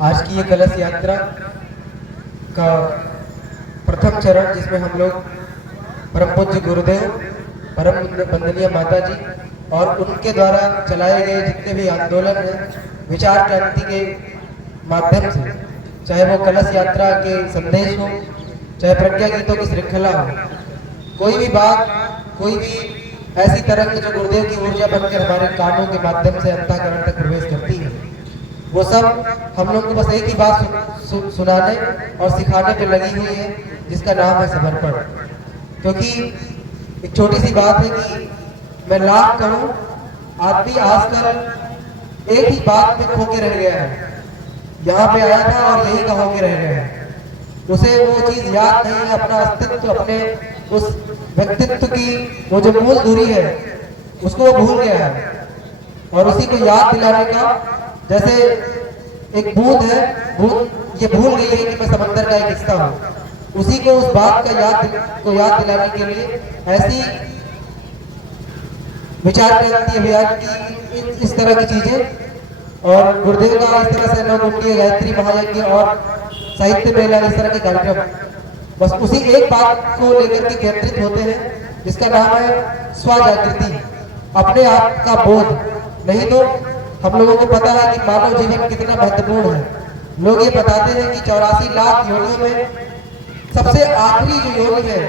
आज की ये कलश यात्रा का प्रथम चरण, जिसमें हम लोग परम पूज्य गुरुदेव, परम वंदनीय माता जी और उनके द्वारा चलाए गए जितने भी आंदोलन हैं विचार क्रांति के माध्यम से, चाहे वो कलश यात्रा के संदेश हो, चाहे प्रज्ञा गीतों की श्रृंखला हो, कोई भी बात, कोई भी ऐसी तरंग जो गुरुदेव की ऊर्जा बनकर हमारे कानों के माध्यम से अंतःकरण तक प्रवेश करती है, वो सब हम लोग को बस एक ही बात सुनाने और सिखाने पे लगी हुई है, जिसका नाम है समर्पण। क्योंकि एक छोटी सी बात है कि मैं लाख कहूँ, आदमी आजकल एक ही बात में खो के रह गया है। यहाँ पे आया था और यही का होके रह गया है, उसे वो चीज याद नहीं है, अपना अस्तित्व, अपने उस व्यक्तित्व की वो जो मूल दूरी है उसको वो भूल गया है। और उसी को याद दिलाने का, जैसे एक बूंद है, बूंद ये भूल गई है कि मैं समंदर का एक हिस्सा हूँ, उसी को उस बात का याद दिलाने के लिए ऐसी विचार क्रांति अभियान की इस तरह की चीजें, और गुरुदेव का इस तरह से नव कुंडीय गायत्री महायज्ञ और साहित्य मेला, इस तरह के कार्यक्रम बस उसी एक बात को लेकर के केंद्रित होते हैं, जिसका नाम है स्वजागृति, अपने आप का बोध। नहीं तो हम लोगों को पता है कि मानव जीवन कितना महत्वपूर्ण है। लोग ये बताते हैं कि 84 लाख योनियों में सबसे आखिरी जो योनि है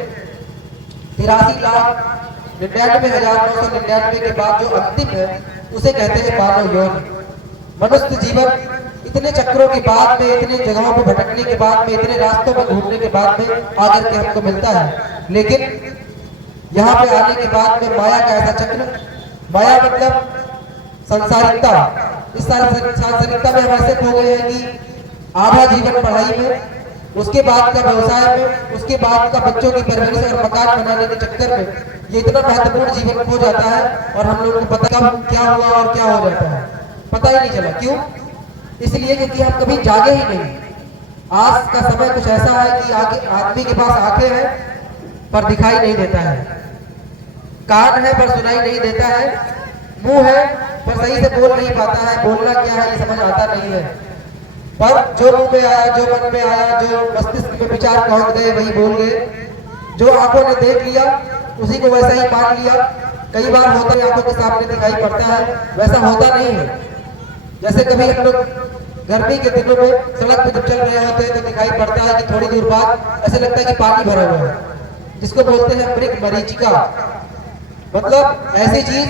83,99,999 के बाद जो अंतिम है उसे कहते हैं मानव योनि। मनुष्य जीवन इतने चक्रों के बाद में, इतने जगहों पर भटकने के बाद में, इतने रास्तों में घूमने के बाद में आकर के हमको मिलता है, लेकिन यहाँ पे आने के बाद में माया का ऐसा चक्र, माया मतलब संसारिकता, इस सांसारिकता में हम ऐसे खो गए हैं कि आधा जीवन पढ़ाई में, उसके बाद का व्यवसाय में, उसके बाद का बच्चों की परवरिश और मकान बनाने के चक्कर में ये इतना महत्वपूर्ण जीवन खो जाता है और हम लोगों को पता कब क्या हुआ और क्या हो जाता है पता ही नहीं चला। क्यों? इसलिए क्योंकि हम कभी जागे ही नहीं। आज का समय कुछ ऐसा है कि आदमी के पास आंखें हैं पर दिखाई नहीं देता है, कान है पर सुनाई नहीं देता है, मुंह है पर सही से बोल नहीं पाता है, बोलना क्या है ये समझ आता नहीं है, पर जो मुंह में आया, जो मन में आया, जो मस्तिष्क में विचार पहुंच गए वही बोल गए। जो आंखों ने देख लिया उसी को वैसा ही मान लिया। कई बार होता है आंखों के सामने दिखाई पड़ता है, वैसा होता नहीं है। जैसे कभी हम लोग गर्मी के दिनों में सड़क पे जब चल रहे होते हैं तो दिखाई पड़ता है कि थोड़ी दूर बाद ऐसे लगता है कि पानी भरा हुआ है, जिसको बोलते हैं मृग मरीचिका, मतलब ऐसी चीज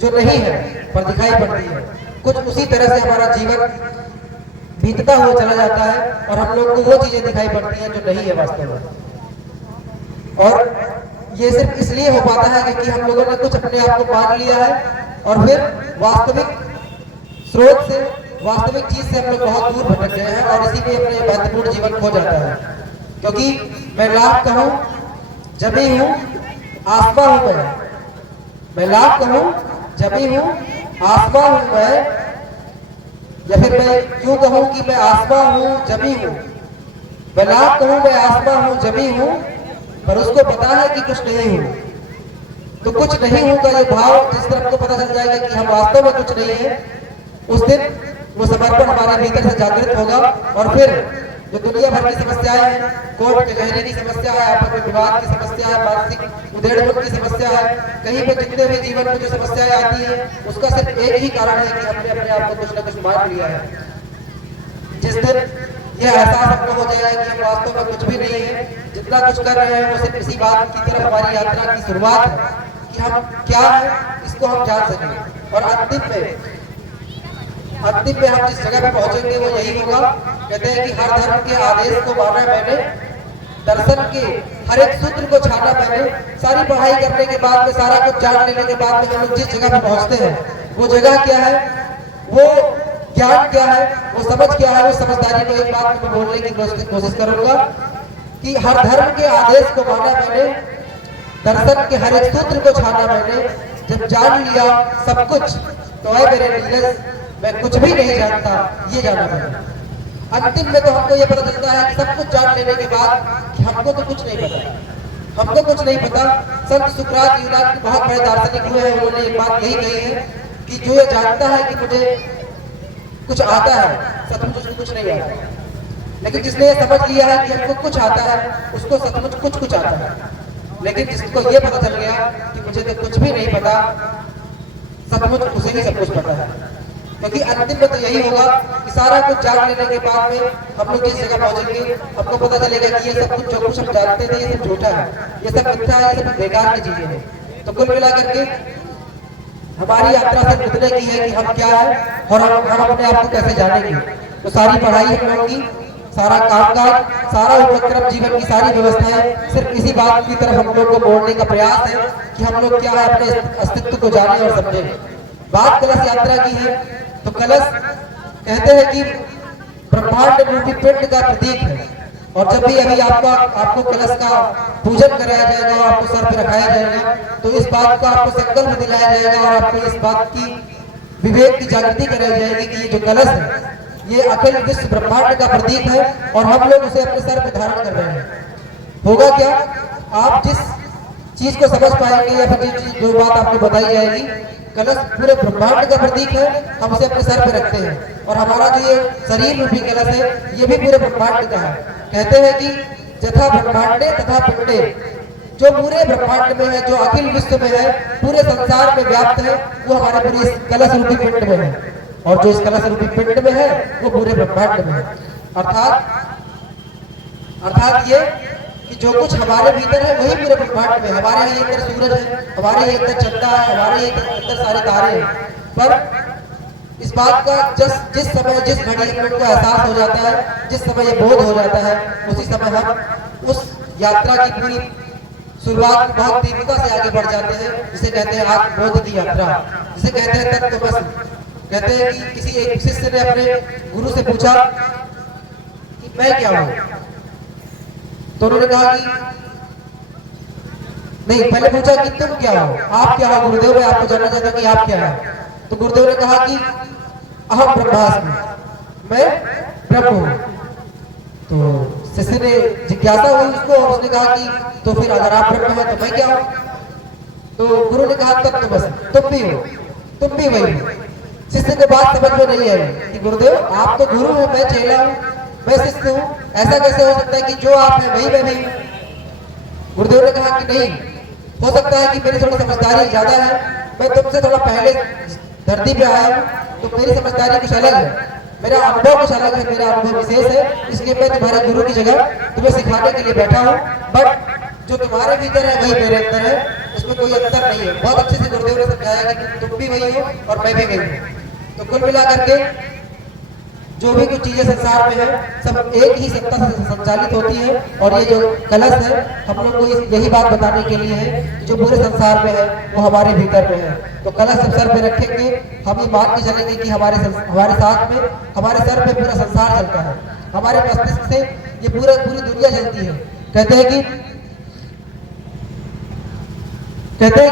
जो नहीं है पर दिखाई पड़ती है। कुछ उसी तरह से हमारा जीवन बीतता हुआ चला जाता है और हम लोग को वो चीजें दिखाई पड़ती हैं जो नहीं है वास्तव में। और ये सिर्फ इसलिए हो पाता है क्योंकि हम लोगों ने कुछ अपने आप को मान लिया है और फिर वास्तविक स्रोत से, वास्तविक चीज से हम लोग बहुत दूर भटक गए हैं और इसी में अपने महत्वपूर्ण जीवन खो जाता है। क्योंकि मैं लाख कहूं जबी हूं, आसमा हूं मैं लाख कहूं जबी हूं, आसमा हूं मैं, या फिर मैं यूं कहूं कि मैं आसमा हूं जबी हूं। मैं लाख कहूं मैं आसमा हूं जबी हूं, पर उसको पता है कि कुछ नहीं हूं। तो कुछ नहीं हूं का ये भाव जिस तरह हमको पता चल जाएगा कि हम वास्तव में कुछ नहीं है, उस दिन वो समर्पण हमारे भीतर से जागृत होगा। और फिर जो दुनिया भर की समस्याएं हैं, कोर्ट कचहरी की समस्या है, आपस में विवाद की समस्या है, मानसिक उधेड़बुन की समस्या है, कहीं पे जितने भी जीवन में जो समस्याएं आती है उसका सिर्फ एक ही कारण है कि हमने अपने आप को कुछ न कुछ मान लिया है। जिस दिन यह एहसास हमको हो जाएगा कि हम वास्तव में कुछ भी नहीं है, जितना कुछ कर रहे हैं वो सिर्फ इसी बात की तरफ हमारी यात्रा की शुरुआत है कि हम क्या है इसको हम जान सकें। और अंतिम में हम जिस जगह पे पहुंचेंगे वो यही होगा। कहते हैं कि हर धर्म के आदेश को माना मैंने, दर्शन के हर एक सूत्र को छाना मैंने। सारी पढ़ाई करने के बाद में, सारा कुछ जान लेने के बाद में हम लोग जिस जगह पे पहुंचते हैं वो जगह क्या है, वो ज्ञान क्या है, वो समझ क्या है, वो समझदारी को एक बात में बोलने की कोशिश करूंगा कि हर धर्म के आदेश को माना मैंने, दर्शन के हर एक सूत्र को छाना मैंने। जब जान लिया सब कुछ तो है मेरे नीरज, मैं कुछ भी नहीं जानता ये जाना मैंने। अंतिम में तो हमको ये पता चलता है कि सब कुछ जान लेने के बाद कि हमको तो कुछ नहीं पता, हमको कुछ नहीं पता। संत सुकरात यूनान के बहुत बड़े दार्शनिक हुए हैं, उन्होंने एक बात यही कही है कि जो ये जानता है कि मुझे कुछ आता है, सचमुच उसको कुछ नहीं आता। लेकिन जिसने ये समझ लिया है कि हमको कुछ आता है, उसको सचमुच कुछ कुछ आता है। लेकिन जिसको ये पता चल गया कि मुझे तो कुछ भी नहीं पता, सचमुच उसे ही सब कुछ पता है। क्योंकि अंतिम में तो यही होगा कि सारा कुछ जान लेने के बाद में हम लोग इस जगह पहुंचेंगे, हमको पता चलेगा कि ये सब कुछ जो कुछ हम जानते थे ये सब झूठा है, ये सब मिथ्या है, ये सब बेकार की चीजें हैं। तो कुल मिलाकर के हमारी यात्रा सिर्फ इतने की है कि हम क्या है और हम अपने आप को कैसे जानेंगे। तो सारी पढ़ाई हम लोगों की, सारा कामकाज, सारा उपक्रम, जीवन की सारी व्यवस्थाएं सिर्फ इसी बात की तरफ हम लोग को मोड़ने का प्रयास है कि हम लोग क्या है अपने अस्तित्व को जाने और समझें। बात कलश यात्रा की है तो कलश कहते हैं कि ब्रह्मांड रूपी पिंड का प्रतीक है। और जब भी अभी आपको कलश का पूजन कराया जाएगा, आपको सर पे रखाया जाएगा, तो इस बात का आपको संकल्प दिलाया जाएगा और आपको इस बात की विवेक की जागृति कराई जाएगी कि ये जो कलश है ये अखिल विश्व ब्रह्मांड का प्रतीक है और हम लोग उसे अपने सर पे धारण कर रहे हैं। होगा क्या, आप जिस चीज को समझ पाएंगे या फिर जो बात आपको बताई जाएगी, कलश पूरे ब्रह्मांड का प्रतीक है, हम उसे अपने सर पे रखते हैं। और हमारा जो ये शरीर रूपी कलश है ये भी पूरे ब्रह्मांड का है। कहते हैं कि जथा ब्रह्मांडे तथा पिंडे, जो पूरे ब्रह्मांड में है, जो अखिल विश्व में है, पूरे संसार में व्याप्त है, वो हमारे पूरे इस कलश रूपी पिंड में है। और जो इस कलश रूपी पिंड में है वो पूरे ब्रह्मांड में है। अर्थात ये कि जो कुछ हमारे भीतर है वही पूरे ब्रह्मांड में। हमारे ही अंदर सूरज है, हमारे ही अंदर चंद्रमा है, हमारे ही अंदर सारे तारे हैं। पर इस बात का जिस समय जिस घड़ी हम लोग को एहसास हो जाता है, जिस समय ये बोध हो जाता है, उसी समय हम उस यात्रा की पूरी शुरुआत बहुत तीव्रता से आगे बढ़ जाते हैं, जिसे कहते हैं आत्मबोध की यात्रा, जिसे कहते हैं तत्वमसि। कहते हैं कि किसी एक शिष्य ने अपने गुरु से पूछा कि मैं क्या हूं, तो उन्होंने कहा कि नहीं, पहले पूछा कि तुम क्या हो, आप क्या हो गुरुदेव, मैं आपको जानना चाहता हूं कि आप क्या है। तो गुरुदेव ने कहा कि अहम ब्रह्मास्मि, मैं ब्रह्म हूं। तो शिष्य ने जिज्ञासा हुई उसको और उसने कहा कि तो फिर अगर आप ब्रह्म है तो मैं क्या हूं। तो गुरु ने कहा तत्वमसि, तुम भी हो, तुम भी वही हो। शिष्य को बात समझ में नहीं आई कि गुरुदेव आप तो गुरु हैं, मैं चेला हूं, मैं शिष्य हूं, ऐसा कैसे हो सकता है कि जो आप हैं वही मैं भी हूं। गुरुदेव ने कहा कि नहीं, हो सकता है कि मेरी थोड़ी समझदारी ज्यादा है, मैं तुमसे थोड़ा पहले धरती पे आया हूं, तो मेरी समझदारी कुछ अलग है, मेरा अनुभव कुछ अलग है, मेरा अनुभव विशेष है, इसलिए मैं तुम्हारे गुरु की जगह तुम्हें सिखाने के लिए बैठा हूं। बट जो तुम्हारे भीतर है वही मेरे अंदर है, उसमें कोई अंतर नहीं है। बहुत अच्छे से गुरुदेव ने समझाया कि तुम भी वही हो और मैं भी वही हूँ। तो कुल मिला करके जो भी कुछ चीजें संसार में है सब एक ही सत्ता से संचालित होती है। और ये जो कलश है हम लोग को यही बात बताने के लिए है कि जो पूरे संसार में है वो हमारे भीतर में है। तो कलश जब सर पे रखेंगे हम ये मान के चलेंगे कि हमारे साथ में हमारे सर पे पूरा संसार चलता है, हमारे मस्तिष्क से ये पूरी दुनिया चलती है। कहते हैं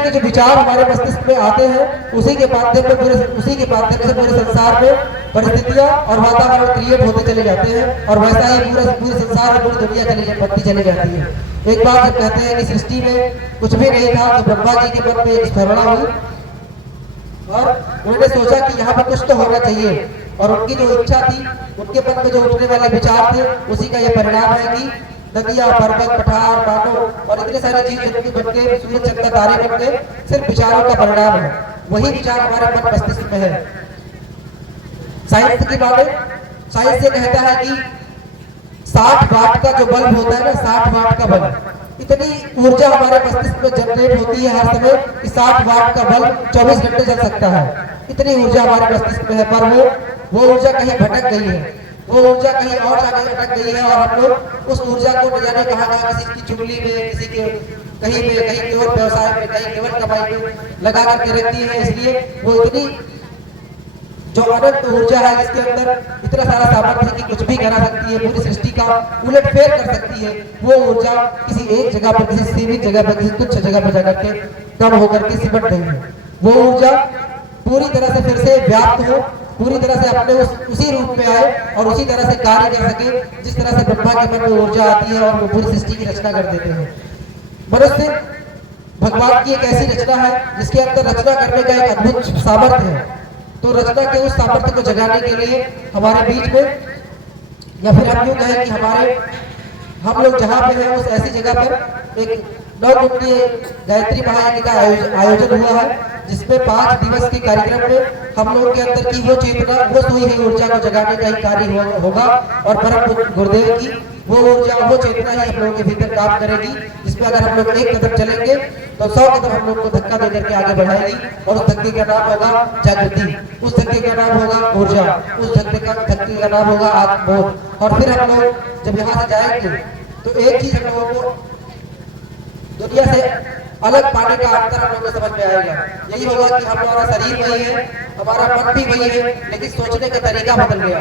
कि जो विचार हमारे मस्तिष्क में आते हैं उसी के माध्यम से पूरे संसार में परिस्थितियां और वातावरण क्रिएट होते चले जाते हैं और वैसा ही पूरे संसार में पूरी दुनिया बनती चली जाती है। एक बार जब कहते हैं कि सृष्टि में कुछ भी नहीं था तो ब्रह्मा जी के मन में एक स्फुरणा हुई और उन्होंने सोचा कि यहाँ पर कुछ तो होना चाहिए। और उनकी जो इच्छा थी, उनके मन में जो उठने वाले विचार थे, उसी का ये परिणाम है कि नदियां, पर्वत, पठार, मानो और इतने सारे जीव जंतु बन के, सूरज, चंद्र, तारे बन के सिर्फ विचारों का परिणाम है। वही विचार हमारे मन मस्तिष्क में है। साइंस की बात है, साइंस ये कहता है कि 60 वाट का जो बल्ब होता है ना, 60 वाट का बल्ब, इतनी ऊर्जा हमारे मस्तिष्क में जनरेट होती है हर समय कि 60 वाट का बल्ब 24 घंटे चल सकता है। इतनी ऊर्जा हमारे मस्तिष्क में है, पर वो ऊर्जा कहीं भटक गई है, वो ऊर्जा कहीं और जगह अटक गई है और हम लोग उस ऊर्जा को न जाने कहाँ किसी की चुगली में, किसी के कहीं पे, कहीं केवल व्यवसाय में, कहीं केवल कमाई में लगा करके रखती है। इसलिए वो इतनी जो अनंत ऊर्जा है जिसके अंदर इतना सारा सामर्थ्य है कि कुछ भी करा सकती है, पूरी सृष्टि का उलट फेर कर सकती है, वो ऊर्जा किसी एक जगह पर, किसी सीमित जगह पर, किसी तुच्छ जगह पर जाकर के कम होकर के सिमट गई है। वो ऊर्जा पूरी तरह से फिर से व्याप्त हो, पूरी तरह से अपने उसी रूप में आए और उसी तरह से कार्य कर सके जिस तरह से ब्रह्मा के मन में ऊर्जा आती है और वो पूरी सृष्टि की रचना कर देते हैं। मनुष्य भगवान की एक ऐसी रचना है जिसके अंदर रचना करने का एक अद्भुत सामर्थ्य है। तो रचना के उस सामर्थ्य को जगाने के लिए हमारे बीच में, या फिर हम यूँ कहें कि हम लोग जहाँ पे हैं उस ऐसी जगह पर एक 9 दिवसीय गायत्री महायज्ञ का आयोजन हुआ है, जिसमें 5 दिवस के कार्यक्रम में हम लोगों के अंदर की वो चेतना, वो सोई हुई ऊर्जा को जगाने का ही कार्य होगा और परम गुरुदेव की वो ऊर्जा, वो चेतना ही हम लोगों के भीतर काम करेगी, जिसमें अगर हम लोग एक कदम चलेंगे तो 100 कदम हम लोग को धक्का दे करके आगे बढ़ाएगी। और उस धक्के का नाम होगा जागृति, उस धक्के का नाम होगा ऊर्जा, उस धक्के का नाम होगा आत्मबोध। और फिर हम लोग जब यहाँ से जाएंगे तो एक चीज हम लोगों को दुनिया से अलग पाने का अंतर हम लोगों को समझ में आएगा। यही होगा कि हमारा शरीर वही है, हमारा मन भी वही है, लेकिन सोचने का तरीका बदल गया,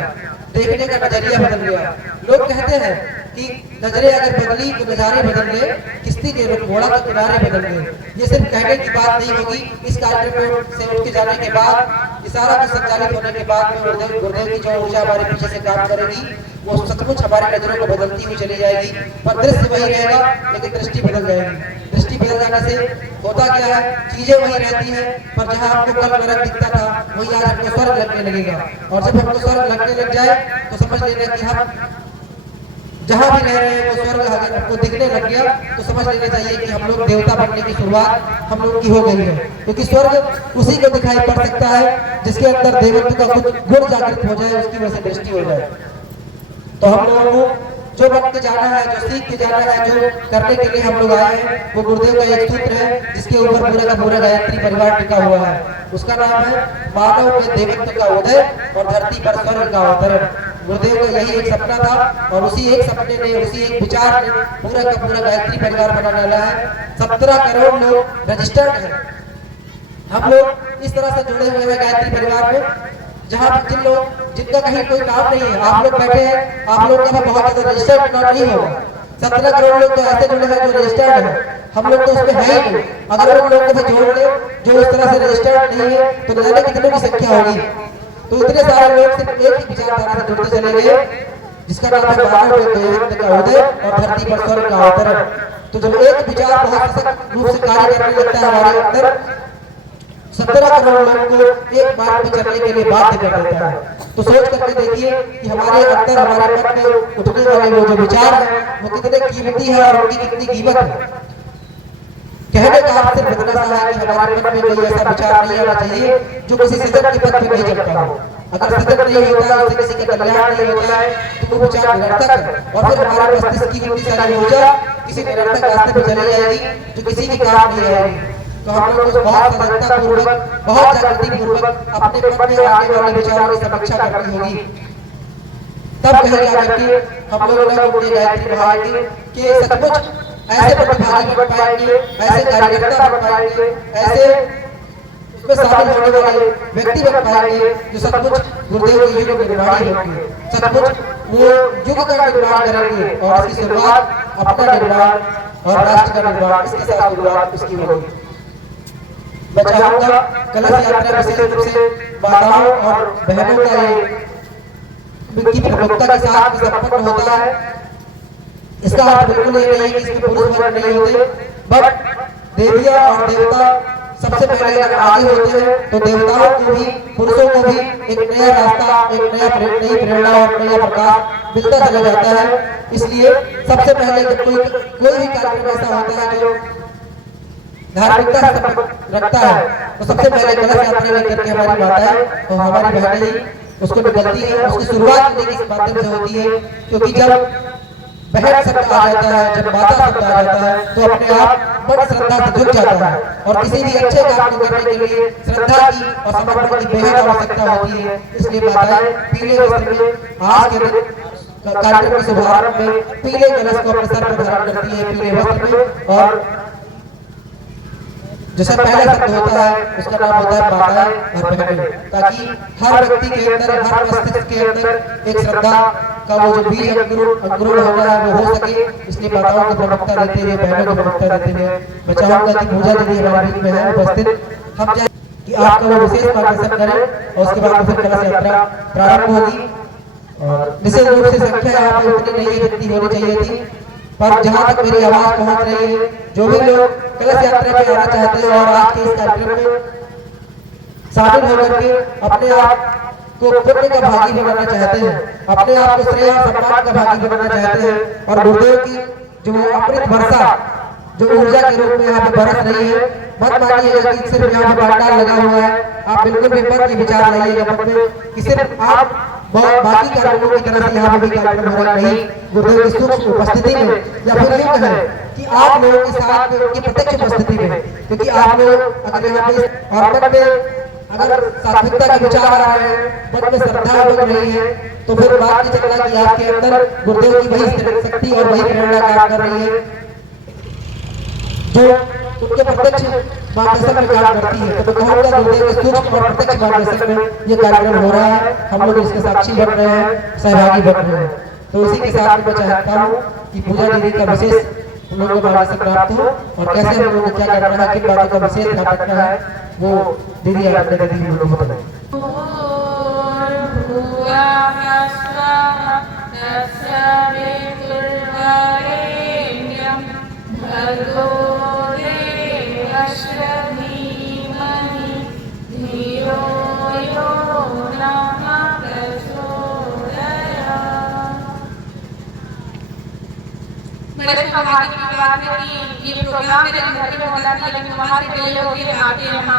देखने का नजरिया बदल गया। लोग कहते हैं कि नजरें अगर बदली तो नजारे बदल गए, किश्ती के रुख मोड़ा तो किनारे बदल गए। ये सिर्फ कहने की बात नहीं होगी। इस कार्यक्रम से उठ के जाने के बाद, इशारा के संचालित होने के बाद में गुरुदेव की जो ऊर्जा हमारे पीछे से काम करेगी वो सचमुच हमारी नजरों को बदलती हुई चली जाएगी। पर दृश्य वही रहेगा, लेकिन दृष्टि बदल जाएगी। दृष्टि बदल जाने से होता क्या है, चीजें वही रहती है, पर जहाँ आपको कल नरक दिखता था वही आज हमको स्वर्ग लगने लगेगा। और जब हमको स्वर्ग लगने लग जाए तो समझ लेना कि हम जहाँ भी रह रहे हैं वो स्वर्ग अगर हमको दिखने लग गया तो समझ लेना चाहिए कि हम लोग देवता बनने की शुरुआत हम लोग की हो गई है। क्योंकि स्वर्ग उसी को दिखाई पड़ सकता है जिसके अंदर देवत्व का कुछ गुण जागृत हो जाए, उसकी वजह से दृष्टि हो जाए। तो हम लोगों को जो बन के जाना है, जो सीख के जाना है, जो करने के लिए हम लोग आए हैं, वो गुरुदेव का एक सूत्र है जिसके ऊपर पूरा का पूरा गायत्री परिवार टिका हुआ है। उसका नाम है मानव में देवत्व का उदय और धरती पर स्वर्ग का अवतरण। गुरुदेव का यही एक सपना था और उसी एक सपने ने, उसी एक विचार ने पूरा का पूरा गायत्री परिवार बना डाला है। 17 करोड़ लोग रजिस्टर्ड हैं। हम लोग इस तरह से जुड़े हुए हैं गायत्री परिवार में, जहाँ जिनका कहीं कोई नाम नहीं है। आप लोग बैठे हैं, आप लोग का भी बहुत ज्यादा रजिस्टर्ड नाम नहीं होगा। 17 करोड़ लोग तो ऐसे जुड़े हैं जो रजिस्टर्ड है, हम लोग तो उसमें है ही नहीं। अगर उन लोगों को भी जोड़ ले जो उस तरह से रजिस्टर्ड नहीं है तो न जाने कितनों की संख्या होगी। तो इतने सारे लोग सिर्फ एक ही विचारधारा से जुड़ते चले गए, जिसका नाम है मानव में देवत्व का उदय और धरती पर स्वर्ग का अवतरण। तो जब एक विचार बहुत सशक्त रूप से कार्य करने लगता है हमारे अंदर, 17 करोड़ लोगों को एक मार्ग में चलने के लिए बाध्य कर देता है। तो सोच करके देखिए कि हमारे अंदर, हमारे मन में उठने वाले वो जो विचार है वो कितने कीमती है और उनकी कितनी कीमत है। कहने का अर्थ सिर्फ इतना सा है कि हमारे मन में कोई ऐसा विचार नहीं आना चाहिए जो किसी सजग के पथ पे नहीं चलता हो। अगर सजग नहीं होता है, उससे किसी का कल्याण नहीं होता है, तो वो विचार निरर्थक है और फिर हमारे मस्तिष्क की इतनी सारी ऊर्जा किसी निरर्थक रास्ते पे चली जाएगी जो किसी के काम नहीं आएगी। तो हम लोग को बहुत सजगता पूर्वक, बहुत जागृति पूर्वक अपने मन में आने वाले विचारों की समीक्षा करनी होगी। तब कहीं जाकर के हम लोग अपने गायत्री महायज्ञ के सचमुच ऐसे प्रतिभागी बन पाएंगे, ऐसे कार्यकर्ता बन पाएंगे, ऐसे उसमें शामिल होने वाले व्यक्ति बन पाएंगे जो सचमुच गुरुदेव के युग के निर्माणी होंगे, सचमुच वो युग का निर्माण करेंगे और इसकी शुरुआत अपना निर्माण और राष्ट्र का निर्माण, इसके साथ शुरुआत उसकी होगी। मैं चाहूंगा कलश यात्रा विशेष रूप से माताओं और बहनों का उनकी प्रमुखता के साथ संपन्न होता है। इसका अर्थ बिल्कुल ये नहीं है कि इसमें पुरुष वर्ग नहीं होते, बट देवियां और देवता सबसे पहले अगर आगे होते हैं तो देवताओं को भी, पुरुषों को भी एक नया रास्ता, एक नई प्रेरणा और नया प्रकाश मिलता चला जाता है। इसलिए सबसे पहले जब कोई भी कार्यक्रम ऐसा होता है जो धार्मिकता से संबंध रखता है तो सबसे पहले कलश यात्रा लेकर के हमारी माताएं और हमारी बहनें ही उसको निकलती है। उसकी शुरुआत इस माध्यम से होती है, क्योंकि जब बहन शब्द आ जाता है, जब माता शब्द आ जाता है तो अपने आप मन श्रद्धा से जुट जाता है और किसी भी अच्छे काम को करने के लिए श्रद्धा की और समर्पण की बेहद आवश्यकता होती है। इसलिए माताएं पीले वस्त्र में आज के दिन कार्यक्रम के शुभारंभ में पीले कलश को अपने सर पर धारण करती है, पीले वस्त्र में, और जैसा पहला शब्द होता है उसका नाम होता है माताएं और बहनें, ताकि हर व्यक्ति के अंदर, हर मस्तिष्क के अंदर एक श्रद्धा का वो जो बीज अंकुरण होना है वो हो सके। इसलिए माताओं को प्रमुखता देते हुए, बहनों को प्रमुखता देते हुए मैं चाहूंगा कि पूजा दीदी हमारे बीच में है उपस्थित, हम चाहे कि आपका वो विशेष मार्गदर्शन करें और उसके बाद फिर कलश यात्रा प्रारंभ होगी। और विशेष रूप से संख्या यहाँ पे उतनी नहीं है जितनी होनी चाहिए थी, पर जहाँ तक मेरी आवाज पहुँच रही है, जो भी लोग कलश यात्रा में आना चाहते हैं और आज के इस कार्यक्रम में शामिल होकर के अपने आप को पुण्य का भागी बनाना चाहते हैं, अपने आप को श्रेय और सम्मान का भागी बनाना चाहते हैं। और गुरुदेव की जो अमृत वर्षा जो ऊर्जा के रूप में यहाँ पे बरस रही है, मत मानिएगा कि सिर्फ यहाँ पे पंडाल लगा हुआ है, आप बिल्कुल भी मन के विचार लाइएगा मन में कि सिर्फ आप बाकी कार्यक्रमों की तरह से यहाँ पे भी कार्यक्रम हो रहा नहीं, गुरुदेव की सूक्ष्म उपस्थिति में, या फिर यूं कहें कि आप लोगों के साथ में उनकी प्रत्यक्ष उपस्थिति में, क्योंकि आप लोग अगर यहाँ पे और मन में अगर सात्विकता के विचार आ रहे हैं, मन में श्रद्धा बन रही है, तो फिर बात की चलना कि आपके अंदर गुरुदेव की वही शक्ति और वही प्रेरणा काम कर रही है जो उनके प्रत्यक्ष मार्गदर्शन में काम करती है। तो मैं कहूँगा गुरुदेव के सूक्ष्म और प्रत्यक्ष मार्गदर्शन में ये कार्यक्रम हो रहा है, हम लोग इसके साक्षी बन रहे हैं, सहभागी बन रहे हैं। तो इसी के साथ मैं चाहता हूँ कि पूजा दीदी का विशेष हम लोगों को मार्गदर्शन प्राप्त हो और कैसे हम लोगों को क्या करना है, किन बातों का विशेष ध्यान रखना है, वो दीदी आपने दीदी हम लोगों को बताएं। बड़े सौभाग्य की बात है कि ये प्रोग्राम मेरे घर पे होना था, लेकिन वहाँ से कई लोग ये आके यहाँ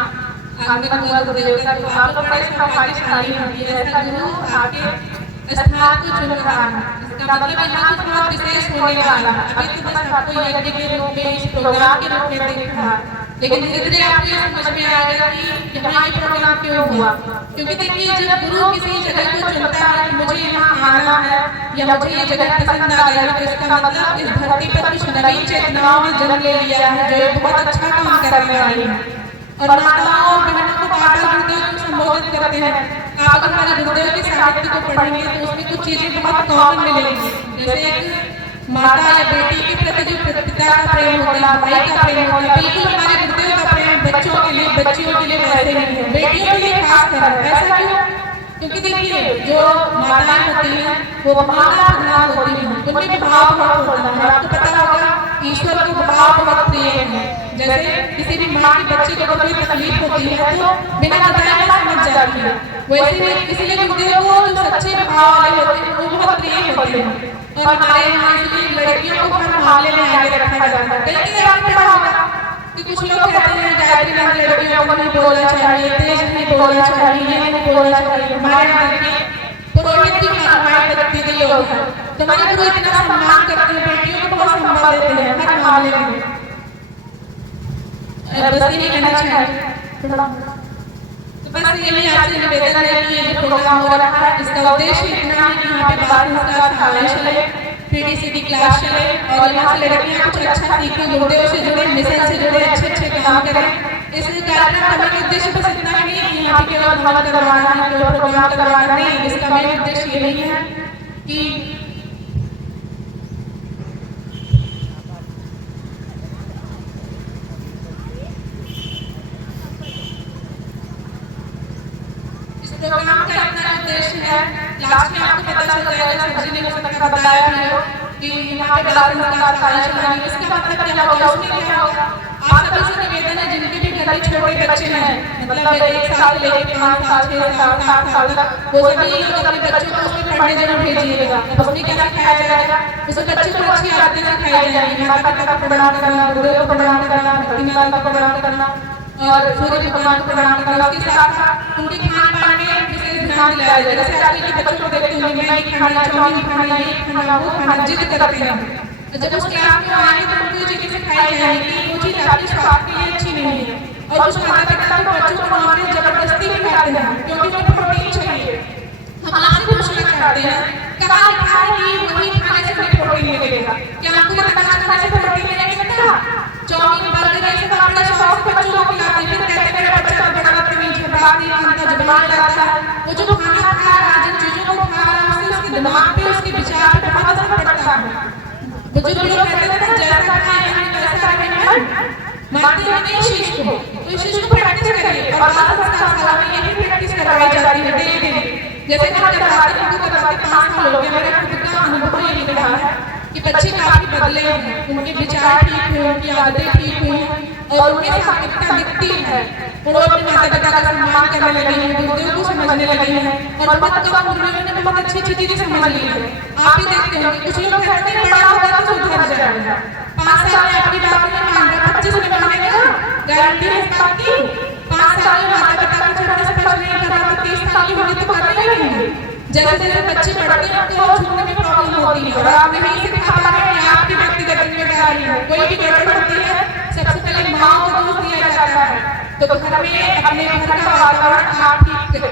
आंगन हुआ गुरुदेव का, तो आप लोग बड़े सौभाग्यशाली हैं। ऐसा गुरु आपके स्थान को चुन रहा है, इसका मतलब यहाँ कुछ बहुत विशेष होने वाला है। अभी तो बस आपको यज्ञ के रूप में, इस प्रोग्राम के रूप में देख रहा है, लेकिन धीरे धीरे आपको ये समझ में आएगा कि यहाँ ये प्रोग्राम क्यों हुआ। क्योंकि देखिए, जब गुरु किसी जगह को चुनता है कि मुझे यहाँ आना है या मुझे ये जगह पसंद आ गई, तो इसका मतलब इस धरती पर कुछ नवीन चेतनाओं ने जन्म ले लिया है जो एक बहुत अच्छा काम करने वाली है। और माताओं और बहनों को बार बार गुरुदेव को संबोधित करते हैं। आप अगर हमारे गुरुदेव के साहित्य को पढ़ेंगे तो उसमें कुछ चीजें बहुत कॉमन मिलेंगी, जैसे एक माता या बेटी के प्रति जो पिता का प्रेम होता है, भाई का प्रेम होता है, बिल्कुल हमारे गुरुदेव का प्रेम बच्चों के लिए, बच्चियों के लिए वैसे ही है, बेटियों के लिए खास कर ऐसा क्यों? क्योंकि देखिए, जो माताएं होती हैं वो माता प्रधान होती हैं, उनमें भाव बहुत होता है। आपको पता होगा ईश्वर को भाव बहुत प्रिय है। जैसे किसी भी माँ के बच्चे को कोई तकलीफ होती है तो बिना बताए समझ जाती है, वैसे ही इसीलिए गुरुदेव को जो सच्चे भाव वाले होते हैं वो बहुत प्रिय होते हैं। और हमारे यहाँ इसलिए लड़कियों को हर मामले में आगे रखा जाता है। कहीं आपने पढ़ा होगा कि कुछ लोग कहते हैं गायत्री मंत्र लड़कियों को नहीं बोलना चाहिए, तेज नहीं बोलना चाहिए, ये नहीं बोलना चाहिए। हमारे यहाँ देखिए पुरोहित की हमारे दीदी लोग हैं, तो हमारे गुरु इतना सम्मान करते हैं, बेटियों को बहुत सम्मान देते हैं हर मामले में। बस यही कहना चाहिए। तो बस यही आपसे निवेदन है कि ये जो प्रोग्राम हो रहा है इसका उद्देश्य इतना है कि यहाँ पे बाल संस्कार शामिल चले, पीडीसीडी क्लास चले और यहाँ से लड़कियाँ कुछ अच्छा सीखें, गुरुदेव से जुड़े, मिशन से जुड़े, अच्छे अच्छे काम करें। इस कार्यक्रम का मेन उद्देश्य बस इतना ही नहीं कि यहाँ पे केवल भ्रमण करवाना है, केवल प्रोग्राम करवाना नहीं, इसका मेन उद्देश्य यही है कि प्रोग्राम का अपना उद्देश्य है। लास्ट में आपको पता चल जाएगा, सब्जी ने हो सकता बताया भी हो कि यहाँ पे बाल संस्कार शाला चलानी, इसका मतलब क्या होगा, उसमें क्या होगा। आप सभी से निवेदन है जिनके भी घर में छोटे बच्चे हैं, मतलब 1 साल से लेकर 5 साल 6 साल 7 साल तक, वो सभी लोग अपने बच्चों को उसमें पढ़ने जरूर भेजिएगा। उसमें क्या सिखाया जाएगा, उस बच्चे को अच्छी आदतें सिखाई जाएंगी, माता पिता को प्रणाम करना, गुरुदेव को प्रणाम करना, भक्ति माता को प्रणाम करना और सूर्य भगवान को प्रणाम करना। उसके साथ साथ उनके खान पान में विशेष ध्यान दिलाया जाएगा। जैसे आजकल के बच्चों को देखते हुए मैगी खाना, चाउमीन खाना, ये खाना, वो खाना जिद करते हैं, जब उस क्लास में आएंगे तो उनको ये चीजें सिखाई जाएंगी कि वो चीज आपके स्वास्थ्य के लिए अच्छी नहीं है। और कुछ माता पिता तो बच्चों को वहाँ पे जबरदस्ती भी करते हैं क्योंकि उनको प्रोटीन चाहिए। हम आपसे पूछना चाहते हैं, कहाँ लिखा है कि वही खाने से उन्हें प्रोटीन मिलेगा? क्या आपको अनाज खाने से प्रोटीन मिलेगा? चाउमीन बर्गर ये सब अपने शौक से बच्चों को खिलाते हैं, फिर कहते हैं मेरा बच्चा तो बड़ा बदतमीज है, बात नहीं मानता, जुबान लड़ाता है। वो जो खाना खा रहा है, जिन चीजों को खा रहा है, उससे उसके दिमाग पे, उसके विचार पे बहुत असर पड़ता है। बुजुर्ग लोग कहते थे जैसा खाएं वैसा रहें, मानते हैं नहीं इस चीज को, तो इस चीज को प्रैक्टिस करिए। और बाल संस्कार शाला में यही प्रैक्टिस करवाई जाती है डेली। जैसे कि हम करवाते हैं, हमको करवाते 5 साल हो गए, मेरा खुद का अनुभव यही रहा है कि बच्चे काफी बदले हैं, उनके विचार ठीक हुए, उनकी आदतें ठीक हुई और उनमें सात्विकता दिखती है। और वो अपने माता पिता का सम्मान करने लगे हैं, गुरुदेव को समझने लगे हैं और बहुत कम उम्र में उन्होंने बहुत अच्छी अच्छी चीजें समझ ली है। आप ही देखते हैं कुछ लोग कहते हैं बड़ा होगा तो सुधर जाएगा, 5 साल में आपकी बात नहीं मान रहा, 25 में मानेगा, गारंटी है इस बात की। 5 साल में माता पिता के चरण स्पर्श नहीं कर रहा तो 30 साल की होगी तो करने ही नहीं। जैसे जैसे बच्चे पढ़ते हैं तो झुकने में प्रॉब्लम होती है और आप नहीं सिखा पा रहे हैं, आपकी व्यक्तिगत जिम्मेदारी है। कोई भी गड़बड़ होती है सबसे पहले माँ को दोष दिया जाता है, तो घर में अपने घर का वातावरण आप ठीक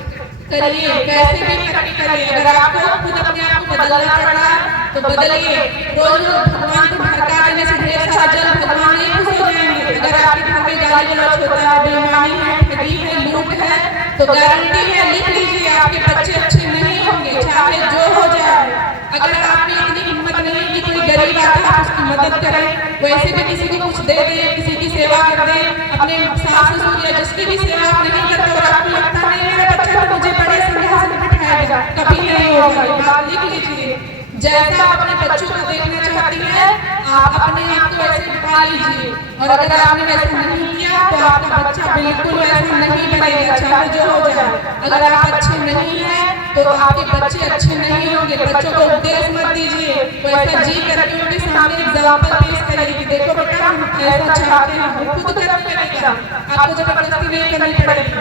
करिए, कैसे भी करिए। अगर आपको खुद अपने आप को बदलना पड़ रहा है तो बदलिए। रोज भगवान को भड़का देने से ढेर सारा जल भगवान नहीं खुश हो जाएंगे। अगर आपके घर में गाली गलौज होता है, बेईमानी है, ठगी है, लूट है, तो गारंटी है लिख लीजिए आपके बच्चे अच्छे नहीं होंगे, चाहे जो हो जाए। अगर आप में इतनी हिम्मत नहीं कि कोई गरीब आता है उसकी मदद करें, वैसे भी किसी को कुछ दे दें, किसी की सेवा कर दें, अपने सास ससुर या जिसकी भी सेवा आप नहीं करते और आपको लगता नहीं मेरा बच्चा तो मुझे बड़े सिंहासन पर बिठाएगा, कभी नहीं होगा। ये बात लिख लीजिए। जैसा आप अपने बच्चों को देखना चाहती हैं आप अपने आप को ऐसे बिठा लीजिए, और अगर आपने वैसा नहीं किया तो आपका बच्चा बिल्कुल वैसा नहीं बनेगा, चाहे जो हो जाए। अगर आप अच्छे नहीं हैं तो आपके बच्चे अच्छे नहीं होंगे। बच्चों को उपदेश मत दीजिए, वैसा जी करके उनके सामने एग्जाम्पल पेश करिए कि देखो बेटा हम ऐसा चाहते हैं, वो खुद करने लगेगा, आपको जबरदस्ती नहीं करनी पड़ेगी।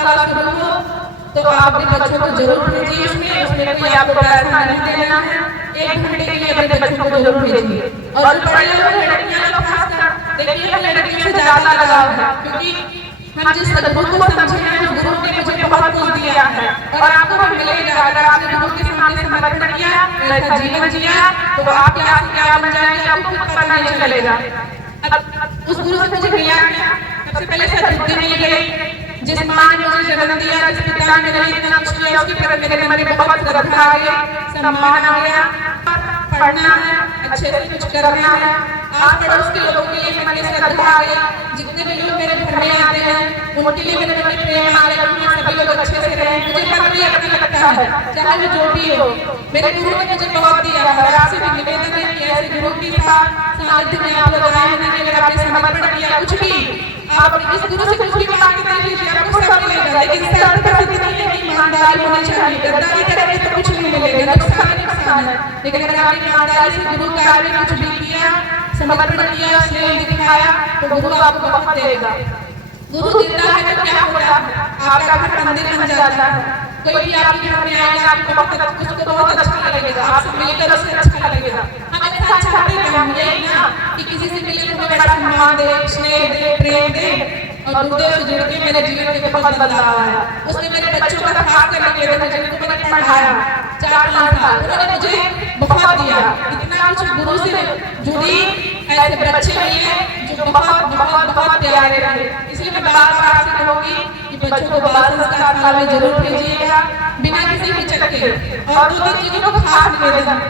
साल शुरू हो तो आप अपने बच्चों को जरूर भेजिए, उसमें कोई आपको पैसा नहीं देना है, 1 घंटे के लिए अपने बच्चों को जरूर भेजिए। और जो बड़े लोग लड़कियां लोग खासकर देखिए हमें लड़कियों से ज्यादा लगाव है, क्योंकि हम जिस गुरु को समझे हैं गुरु ने मुझे बहुत कुछ दिया है और आपको भी मिलेगा। अगर आपने गुरु के सामने समर्पण किया, ऐसा जीवन जिया, तो आप क्या बन जाएंगे आपको खुद पता नहीं चलेगा। अब उस गुरु से मुझे मिला क्या? सबसे पहले सद्बुद्धि मिल गई। जिस माँ ने मुझे जन्म दिया, जिस पिता ने मेरे लिए इतना कुछ किया, उसके प्रति मेरे मन में बहुत श्रद्धा आ गई, सम्मान आ गया। पढ़ना है, अच्छे से कुछ करना है, आस पड़ोस के लोगों के लिए मन में श्रद्धा आ गई। जितने भी लोग मेरे घर में आते हैं उनके लिए मेरे मन में प्रेम आ गया कि सभी लोग अच्छे से रहें। मुझे मन भी अच्छा लगता है, चाहे वो जो भी हो। मेरे गुरु ने मुझे बहुत दिया है और आपसे भी निवेदन है कि ऐसे गुरु के साथ सानिध्य में आप लोग आए हैं कि अगर आपने समर्पण किया कुछ भी, आप इस गुरु से कुछ भी मांग के देख लीजिए, आपको सब मिलेगा। लेकिन शर्त पर इतनी है कि ईमानदारी होनी चाहिए। गद्दारी करेंगे तो कुछ नहीं मिलेगा, नुकसान ही नुकसान है। लेकिन अगर आपने ईमानदारी से गुरु कार्य में कुछ भी किया, समर्पण किया, स्नेह दिखाया, तो गुरु आपको बहुत देगा। गुरु देता है तो क्या होता है, आपका घर मंदिर बन जाता है। कोई भी आपके घर में आएगा आपको उसको बहुत अच्छा लगेगा, आपसे मिलकर उसे अच्छा लगेगा। हम ऐसा चाहते हैं हम यही ना कि किसी से मिले तो बड़ा सम्मान दे, स्नेह दे, प्रेम दे। और गुरुदेव से जुड़ के मेरे जीवन में बहुत बदलाव आया। उसने मेरे बच्चों का खास करके जिनको मैंने पढ़ाया 4-5 साल, उन्होंने मुझे बहुत दिया। इतना कुछ गुरु से जुड़ी ऐसे बच्चे मिले जो बहुत बहुत बहुत प्यारे रहे। इसलिए मैं बार बार आपसे कहूँगी कि बच्चों को बाल संस्कार शाला में जरूर भेजिएगा, बिना किसी हिचक के। और 2-3 चीजों को खास निवेदन,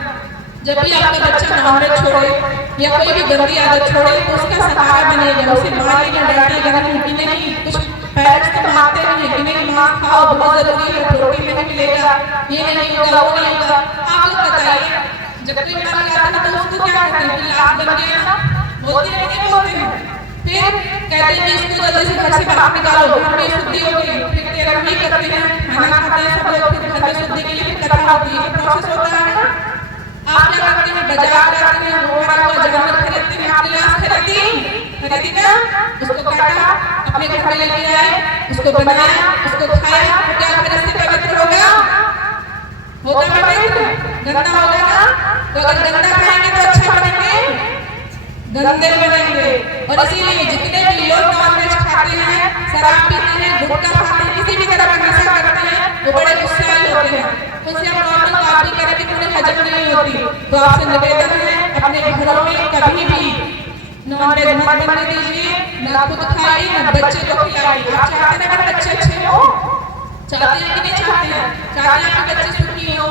जब भी आपका बच्चा नॉनवेज छोड़े या कोई भी गंदी आदत छोड़े तो उसका सहारा बनेगा, उसे मारेगा डांटेगा नहीं कि नहीं, कुछ पेरेंट्स तो मारते नहीं कि नहीं मांस खाओ बहुत जरूरी है, प्रोटीन नहीं मिलेगा, ये नहीं होगा वो नहीं होगा। आप लोग बताइए जब कोई बीमारी आता है तो उसको क्या कहते हैं कि लाश बन गया ना, बोलते हैं नहीं बोलते हैं, फिर कहते हैं कि इसको जल्दी से घर से बाहर निकालो, घर में शुद्धि हो गई, फिर तेरा नहीं करते हैं, खाना खाते हैं सब लोग, फिर घर में शुद्धि के लिए कथा होती है, प्रोसेस होता है ना। आप क्या करते हैं, बाजार जाते हैं, मरा हुआ जानवर खरीदते हैं, आपने लाश खरीदी ना, उसको काटा, अपने घर में लेके आए, उसको बनाया, उसको खाया, तो क्या घर से पवित्र होगा? होगा पवित्र? गंदा होगा ना? तो अगर गंदा खाएंगे तो अच्छा बनेंगे, गंदे बनेंगे। और इसीलिए जितने भी लोग नॉनवेज खाते हैं, शराब पीते हैं, गुटखा खाते हैं, किसी भी तरह का नशा करते हैं, वो बड़े गुस्सैल होते हैं। उनसे आप नॉर्मल बात भी करें कि उन्हें हजम नहीं होती। तो आपसे निवेदन है अपने घरों में कभी भी नॉनवेज मत बनने दीजिए, ना खुद खाइए ना बच्चे को खिलाइए। आप चाहते हैं मेरे बच्चे अच्छे हो, चाहते हैं कि नहीं चाहते हैं? चाहते हैं आपके बच्चे सुखी हो,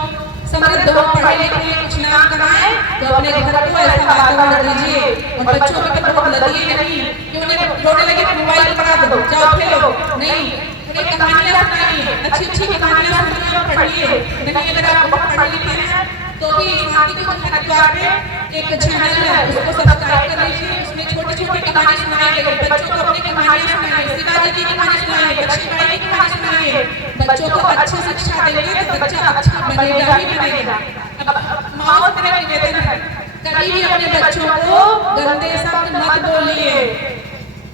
समृद्ध हो, पढ़े लिखे कुछ नाम कमाए, तो अपने घर को ऐसा वातावरण दीजिए। और बच्चों के ऊपर बहुत लदिए नहीं कि उन्हें रोने लगे मोबाइल पकड़ा दो, जाओ खेलो, नहीं, उन्हें कहानियां सुनाइए, अच्छी अच्छी कहानियां सुनिए और पढ़िए। नहीं अगर आप बहुत पढ़े लिखे हैं तो भी शांति को हरिद्वार में एक चैनल है, उसको सब्सक्राइब कर लीजिए। उसमें छोटी-छोटी कहानी सुनाएंगे, बच्चों को अपनी कहानियां सुनाएंगे, शिवाजी की कहानी सुनाएंगे, लक्ष्मीबाई की कहानी सुनाएंगे। बच्चों को अच्छी शिक्षा देंगे तो बच्चा अच्छा बनेगा ही बनेगा। अब माँ से मेरा निवेदन है, कभी भी अपने बच्चों को गंदे शब्द मत बोलिए,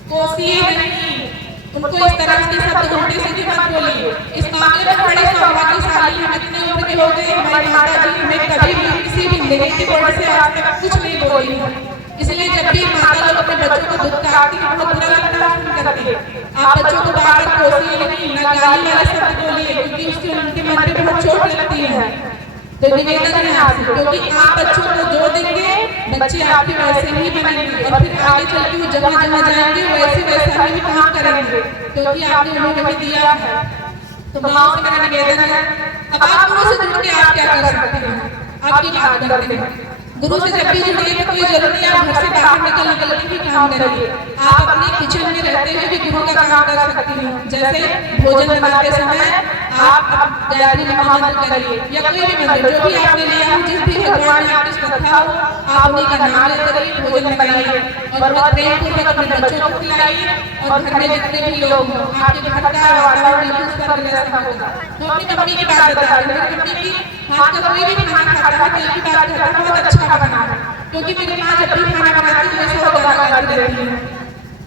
कोसिए नहीं, उनको इस तरह के शब्द उल्टे सीधे मत बोलिए। इस मामले में बड़े सौभाग्यशाली हम इतने उम्र के हो गए, हमारी माता जी हमें कभी भी किसी भी नेगेटिव वर्ड से आज तक कुछ नहीं बोली है। इसलिए जब भी माता लोग अपने बच्चों को दुखकाती है, बहुत बुरा लगता है करके, आप बच्चों को बार-बार कोसिए नहीं, ना गाली वाले शब्द बोलिए, क्योंकि उससे उनके मन पे बहुत चोट लगती है। तो निवेदन है आपसे, क्योंकि आप बच्चों को जो देंगे बच्चे आपके वैसे ही बनेंगे और फिर आगे चल के वो जहाँ जहाँ जाएंगे वैसे वैसा ही काम करेंगे, क्योंकि आपने उन्हें वही दिया है। तो माँ से मेरा निवेदन है, अब आप गुरु से जुड़ के आप क्या कर सकते हैं, आपकी बात करते हैं। गुरु से जब भी जुड़िए तो कोई जरूरी है आप घर से बाहर निकल के भी काम करिए। आप अपने किचन में रहते हुए भी गुरु का काम कर सकती हैं। जैसे भोजन बनाते समय आप गायत्री महामंत्र करिए या कोई भी मंत्र जो भी आपने लिया हो, जिस भी भगवान में आपकी श्रद्धा हो, आप उन्हीं का नाम लेते रहिए, भोजन बनाइए और बहुत प्रेम पूर्वक अपने बच्चों को खिलाइए। और घर में जितने भी लोग हों, आपके घर का वातावरण बिल्कुल स्वर्ग जैसा होगा। तो अपनी मम्मी की बात बता रही हूँ, मेरी मम्मी की हाथ का कोई भी खाना खाता है तो एक ही बात कहता है, बहुत अच्छा बना है, क्योंकि मेरी माँ जब भी खाना बनाती है हमेशा वो गाना गाती रहती है।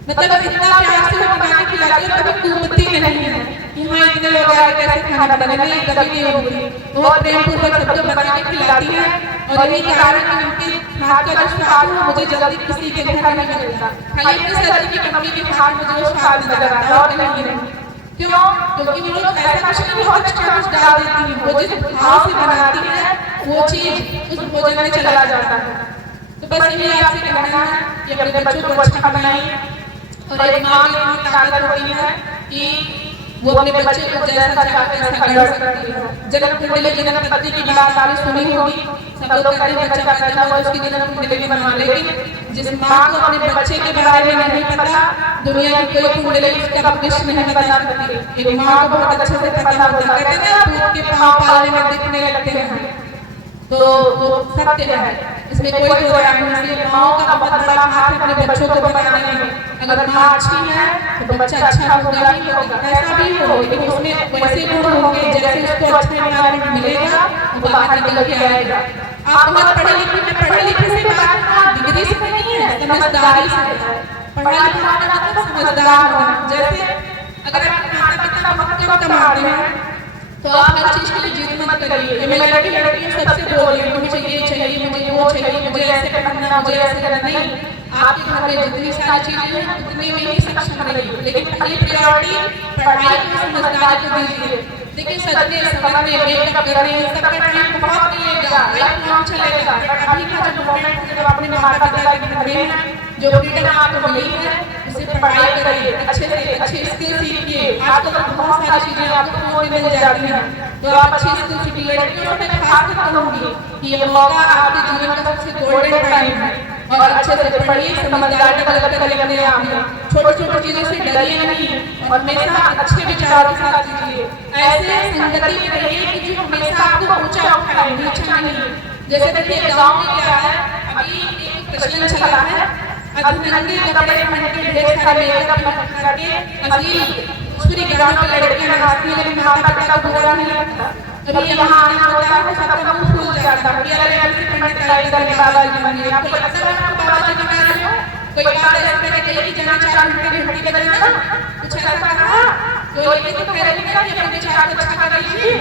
मतलब इतना प्यार से वो बनाने खिलाती है, कभी कूदती नहीं है कि हाँ इतने लोग आए कैसे खाना बनाने, नहीं कभी नहीं होगी। बहुत प्रेम पूर्वक सबको बना के खिलाती है और यही कारण है कि उनके हाथ का जो स्वाद है मुझे जल्दी किसी के घर नहीं मिलता। खाली अपनी सब्जी की मम्मी के हाथ मुझे वो स्वाद नजर आता है और कहीं नहीं। क्यों? क्योंकि वो लोग ऐसा कुछ नहीं, बहुत अच्छा कुछ डाल देती है, वो जिस भाव से बनाती है वो चीज उस भोजन में चला जाता है। तो बस यही आपसे कहना है कि अपने बच्चों को अच्छा बनाइए। और एक माँ में इतनी ताकत होती है कि वो अपने बच्चे को जैसा चाहे वैसा कर सकती है। जन्म कुंडली जन्म पत्री की बात आपने सुनी होगी, सब लोग कहते हैं बच्चा पैदा हुआ उसकी जन्म कुंडली बनवा, लेकिन जिस माँ को अपने बच्चे के बारे में नहीं पता, दुनिया की कोई कुंडली उसका भविष्य नहीं बता सकती। एक माँ को बहुत अच्छे से पता होता है, कहते हैं ना दूध के पाँव पालने में दिखने लगते हैं, तो वो सत्य है, इसमें कोई दो राय नहीं है। माँ का बहुत बड़ा हाथ है अपने बच्चों को बनाने में। अगर माँ अच्छी है तो बच्चा अच्छा होगा ही होगा, ऐसा भी हो, लेकिन उसमें वैसे गुण होंगे जैसे उसको अच्छा एनवायरनमेंट मिलेगा वो बाहर निकल के आएगा। आप बहुत पढ़े लिखे से बात डिग्री से नहीं है, समझदारी से है। पढ़ा लिखा होना मतलब समझदार होना। जैसे अगर आपके माता पिता बहुत कम कमाते हैं तो आप हर चीज के लिए जिद मत करिए। मैं लड़कियों सबसे बोल रही हूँ, मुझे ये चाहिए, मुझे वो चाहिए, मुझे ऐसे करना, मुझे ऐसे करना नहीं। आपके घर में जितनी सारी चीजें हैं उतने में ही सक्षम रहिए, लेकिन पहली प्रायोरिटी पढ़ाई को समझदारी को दीजिए। देखिए सजने संवरने मेकअप करने सबका टाइम बहुत मिलेगा, लाइफ लॉन्ग चलेगा, बट अभी का जो मोमेंट है जब अपने माता पिता के घर में है, जो फ्रीडम आपको मिली है उसे पढ़ाई करिए, अच्छे स्किल सीखिए। आजकल तो बहुत सारी चीजें आपको फोन में मिल जाती हैं, तो आप अच्छी स्किल सीखिए। लड़कियों से मैं खास कहूँगी कि ये मौका आपके जीवन का सबसे गोल्डन टाइम है और अच्छे से पढ़िए, समझदारी डेवलप करिए अपने आप में। छोटी चीजों से डरिए नहीं और हमेशा अच्छे विचारों के साथ जीजिए। ऐसे संगति में रहिए कि जो हमेशा आपको ऊंचा उठाए, नीचा नहीं। जैसे देखिए गाँव में क्या है, अभी एक प्रचलन चला है, अधनंगे कपड़े पहन के ढेर सारे मेकअप करके असली दूसरी गाँव की लड़कियां नाचती हैं, लेकिन माता पिता को बुरा नहीं लगता। कभी यहाँ आना होता है तो सबका मुंह फूल जाता है कि अरे ऐसे पंडित लाई करके बाबा जी बनिए। आपको लगता है आपको बाबा जी बना रहे हो? कोई बात ऐसे मैंने कही कि जहाँ 4 घंटे घंटी बजना, कुछ ऐसा कहा तो ये तो कह रही है कि अपने विचार को अच्छा कर लीजिए।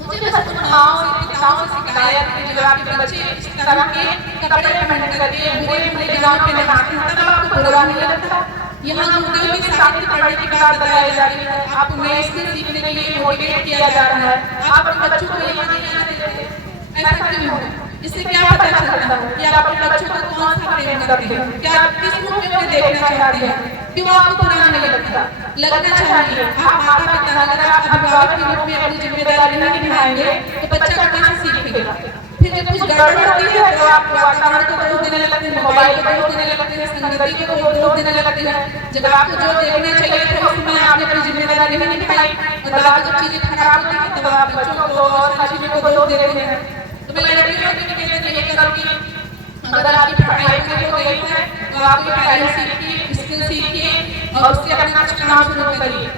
मुझे बस माओ से पिताओं से शिकायत है जो आपके बच्चे इस तरह के कपड़े पहन करके बुरे बुरे गाँव पे नहाते हैं, तब आपको बुरा नहीं लगता। यहाँ गुरुदेव की साहित्य पढ़ने की बात बताई जा रही है, आपको नए स्किल सीखने के लिए मोटिवेट किया जा रहा है, आप अपने बच्चों को यहाँ नहीं आने देते। ऐसा क्यों है? इससे क्या पता चलता है कि आप अपने बच्चों को कौन सा प्रेम करते हैं, क्या किस रूप में उन्हें देखना चाहते हैं, क्यों आपको बुरा नहीं लगता? लगना चाहिए। आप माता पिता अगर आप अभिभावक के रूप में अपनी जिम्मेदारी नहीं निभाएंगे तो बच्चा कहाँ से सीखेगा? फिर जब कुछ गड़बड़ होती है तो आप वातावरण को दोष देने लगते हैं, मोबाइल को दोष देने लगते हैं, संगति को दोष देने लगते हैं। जब आपको जो देखना चाहिए था उसमें आपने अपनी जिम्मेदारी नहीं निभाई और बाद जब चीजें खराब होती है तब आप बच्चों को और सारी चीजों को दोष देते हैं। तो मैं लड़कियों को निवेदन यही करूंगी, अगर आपकी पढ़ाई पूरी हो गई है तो आप ये पढ़ाई सीखिए, स्किल सीखिए और उससे अपना कुछ काम शुरू करिए,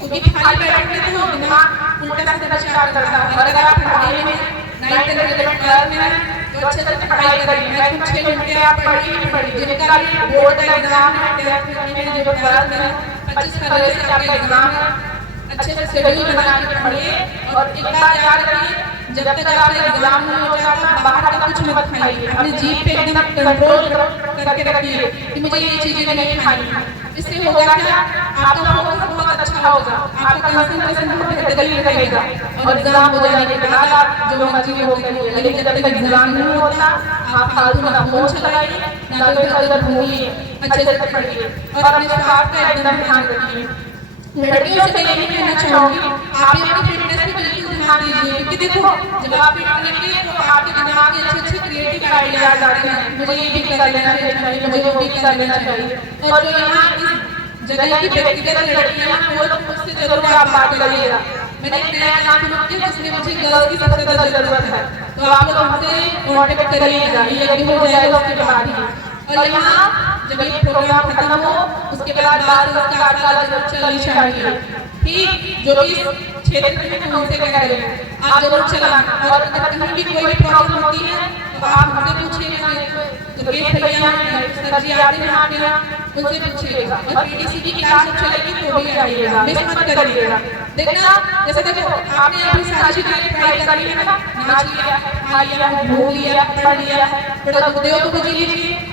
क्योंकि खाली बैठने से तो दिमाग उल्टा सीधा विचार करता है। अगर आप पढ़ाई में 9th 10th 12th में हैं तो अच्छे से पढ़ाई करिए, मैक्सिमम 6 घंटे आप पढ़िए ही पढ़िए। जिनका भी बोर्ड का एग्जाम है 10th में जो 12th में 25 फरवरी से आपका एग्जाम है, अच्छे से शेड्यूल बना के पढ़िए और एक बात याद रखिए, जब तक आपका एग्जाम नहीं हो जाता बाहर का कुछ मत खाइए, अपनी जीभ पे एकदम कंट्रोल करके रखिए कि मुझे ये चीजें नहीं खानी। इससे होगा क्या, आपका फोकस बहुत अच्छा होगा, आपका कंसंट्रेशन बहुत बेहतरीन रहेगा और एग्जाम हो जाने के बाद आप जो मर्जी वो करिए, लेकिन जब तक एग्जाम नहीं होता आप फालतू ना फोन चलाइए ना तो इधर उधर घूमिए, अच्छे से पढ़िए और अपने स्वास्थ्य का एकदम ध्यान रखिए। लड़कियों से यही कहना चाहूंगी, आप भी अपनी फिटनेस पे बिल्कुल ध्यान दीजिए, क्योंकि देखो जब आप फिट रहेंगे तो आपके दिमाग में अच्छे अच्छे क्रिएटिव आइडियाज आते हैं, मुझे ये भी कर लेना चाहिए, मुझे वो भी कर लेना चाहिए। और जो यहाँ इस जगह की व्यक्तिगत लड़कियां हैं वो लोग मुझसे जरूर आप बात करिएगा। मैंने एक नया काम शुरू किया जिसमें मुझे गर्ल्स की सबसे ज्यादा जरूरत है, तो आप लोग हमसे कॉन्टेक्ट करिएगा, ये अभी हो जाएगा उसके बाद ही। और यहाँ जब ये प्रोग्राम खत्म हो उसके बाद बाल संस्कार का जरूर चलनी चाहिए, ठीक, जो भी क्षेत्र में हम उनसे कह रहे हैं आप जरूर चलाना। और अगर कहीं भी कोई प्रॉब्लम होती है तो आप हमसे पूछिएगा, तो गेट भैया सर जी आते हैं आपके यहाँ, उनसे पूछिएगा। और पीटीसी की क्लास जब चलेगी तो भी आइएगा, मिस मत करिएगा। देखना जैसे देखो आपने अपनी सारी चीजें ट्राई कर ली है ना, नाच लिया, खा लिया, घूम लिया, पढ़ लिया, थोड़ा उद्योग को जी लीजिए,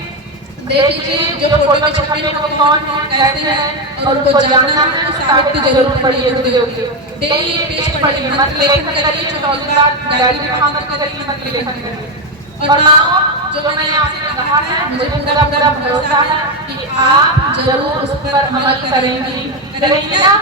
देख लीजिए जो फोटो में छपे हैं वो कौन है, कैसे हैं और उनको जानना है तो साहित्य जरूर पढ़िए उद्योग के, डेली पेज पढ़िए, मत लेखन करिए, 24 बार डायरी में काम करिए, मत लेखन करिए। और माओ जो मैंने आपसे कहा है मुझे पूरा पूरा भरोसा है कि आप जरूर उस पर अमल करेंगी ना,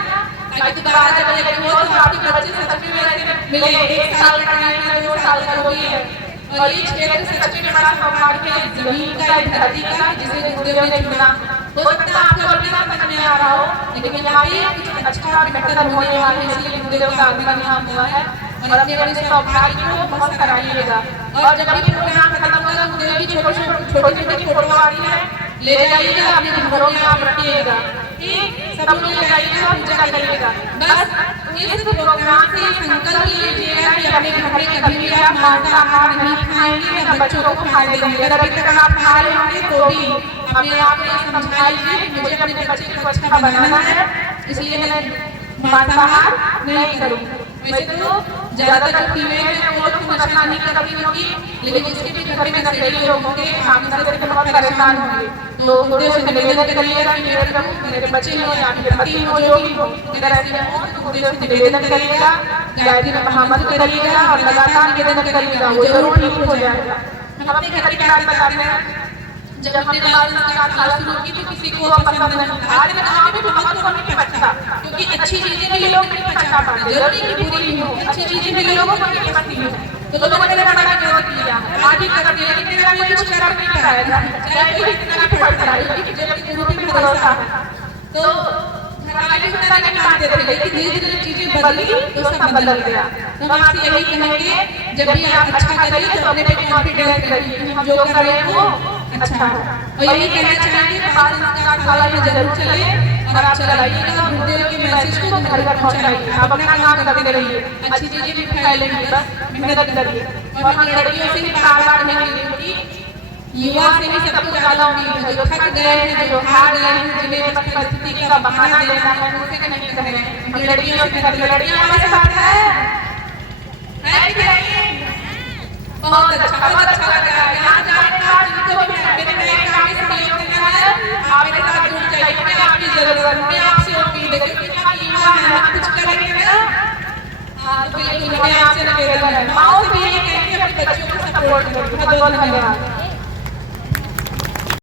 ताकि दोबारा जब ये हो तो आपके बच्चे सच में वैसे मिले, 1 साल का टाइम है, 2 साल का हो गया है। और ये क्षेत्र सच में बड़ा सौभाग्य है, जमीन का, धरती का, जिसे गुरुदेव ने चुना। हो सकता है आपको अपने समझ में आ रहा हो, लेकिन यहाँ पे कुछ अच्छा बेहतर होने वाला है, इसलिए गुरुदेव का आगमन यहाँ हुआ है और अपने अपने सौभाग्य को बहुत सराहिएगा। और जब भी प्रोग्राम खत्म होगा गुरुदेव की छोटी छोटी फोटो आ रही है, ले जाइएगा अपने घरों में आप रखिएगा, ठीक, सब लोग ले जाइएगा, पूजा करिएगा। बस इस प्रोग्राम से संकल्प लीजिएगा कि अपने घर में कभी भी आप मांसाहार नहीं खाएंगे या बच्चों को खा देंगे। अगर अभी तक आप खा रहे होंगे तो भी अपने आप को समझाइए कि मुझे अपने बच्चे को अच्छा बनाना है, इसलिए मैं मांसाहार नहीं करूँगी। वैसे तो ज्यादातर जो फीमेल है वो तो नशा नहीं करती होगी, लेकिन जिसके भी घर में नशेड़ी लोग होंगे आप इनसे बहुत परेशान होंगे, तो उद्देश्य से निवेदन करिएगा कि मेरे प्रभु मेरे बच्चे हो या मेरे पति हो जो भी हो, अगर ऐसे हो तो उद्देश्य से निवेदन करिएगा, गायत्री में महामंत्र करिएगा और लगातार निवेदन करिएगा, वो जरूर ठीक हो जाएगा। हम अपने घर की बात बताते हैं, जब हमने बाल संस्कार शाला शुरू की तो किसी को पसंद नहीं, आज भी बहुत को नहीं पछता, क्योंकि अच्छी चीजें भी लोग नहीं पछता पाते, जरूरी कि बुरी ही हो, अच्छी चीजें भी लोगों को नहीं पसंद है, तो लोगों ने मेरा बड़ा विरोध किया, आज भी करते हैं, लेकिन मेरा कोई कुछ कर नहीं पाया, चाहे कोई कितना भी पढ़ता है, क्योंकि जब गुरु पे भरोसा है। तो घरवाले भी मेरा नहीं मानते थे, लेकिन धीरे धीरे चीजें बदली तो सब बदल गया। तो हम आपसे यही कहेंगे, जब भी आप अच्छा करिए तो अपने पे कॉन्फिडेंस रखिए कि हम जो कर रहे हैं वो अच्छा है। और यही कहना चाहेंगे बाल संस्कार शाला में जरूर चले और आप चलाइएगा, गुरुदेव के मैसेज को घर घर पहुंचाइए, आप अपना काम करते रहिए, अच्छी चीजें भी फैलेंगी, बस मेहनत करिए। और हम लड़कियों से ही बार-बार कहेंगे क्योंकि युवा से भी सबको ज्यादा उम्मीद है, जो थक गए हैं, जो हार गए हैं, जिन्हें परिस्थिति का बहाना देना है, उनसे नहीं कह रहे हैं, हम लड़कियों से कहते हैं लड़कियां हमारे साथ है कि नहीं? बहुत अच्छा लगा यहाँ जाकर जिनको भी मेरे नए काम में सहयोग करना है, आप मेरे साथ जुड़ जाइए, हमें आपकी जरूरत है, आपसे उम्मीद है, क्योंकि हम युवा हैं, हम कुछ करेंगे ना, तो बिल्कुल हमें आपसे निवेदन है, माओ से भी यही कहेंगे अपने बच्चों को सपोर्ट करें। बहुत धन्यवाद।